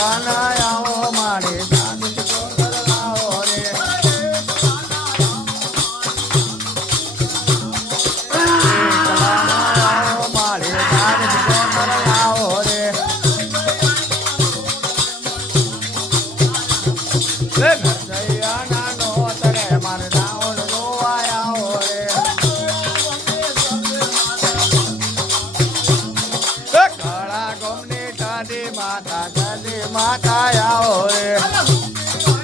বানায় માતા કાલી માતા આવો રે.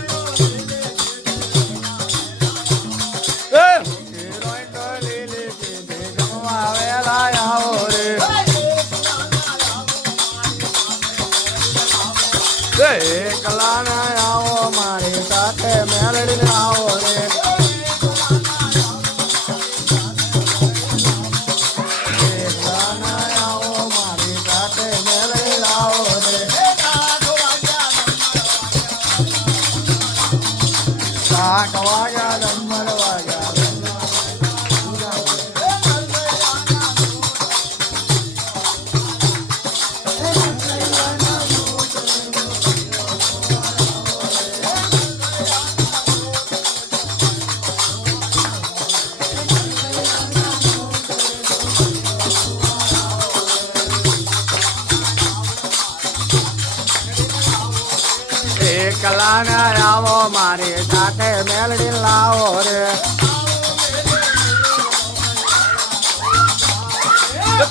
એકલા ના આવો મારી સાથે મેળવીને આવો રે. એકલાના આવો મારી સાથે મેલડી લાવો રે.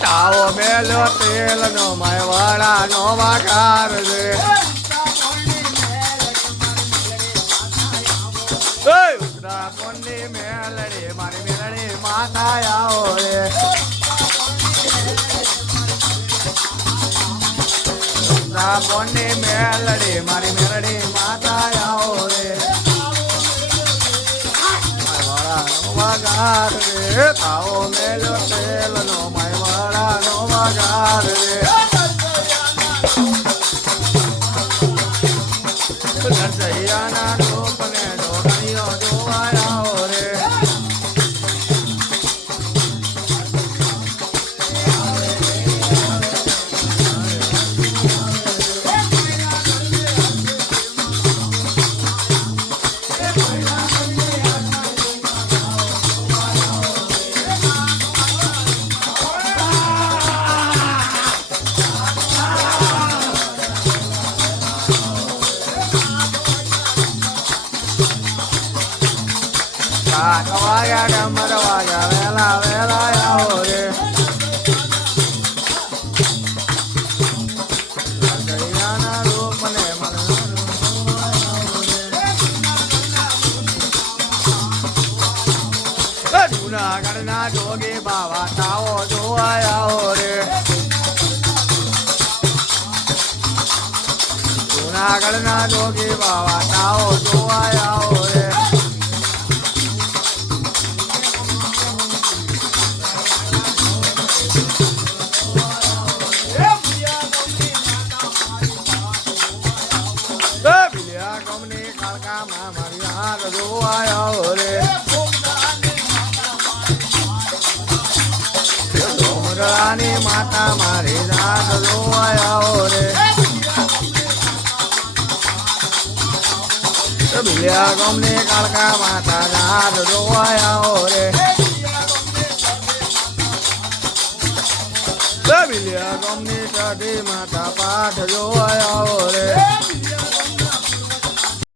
તાવો મેલો તેલ નો માયવાડા નો વાકાર રે ઓય મેલડી મારી મેલડી માતા આવો રે. કોની મેલડી મારી મેલડી નો વાકાર રે મેલો તેલ નો માયવાડા નો વાકાર રે કાક વાગ્યા ડમર વાગ્યા વેલા વેલા આવો રે જુનાગઢના જોગી બાવા તાવો જોવાયા રે જુનાગઢના જોગી બાવા તાવો જોવા રે ડોમરાની માતા મારી જોવા આવો રે એ બિલિયા ગમની કાળકા માતા જોવા આવો રે એ બિલિયા ગમની ચઢી માતા પાઠ જોવા આવો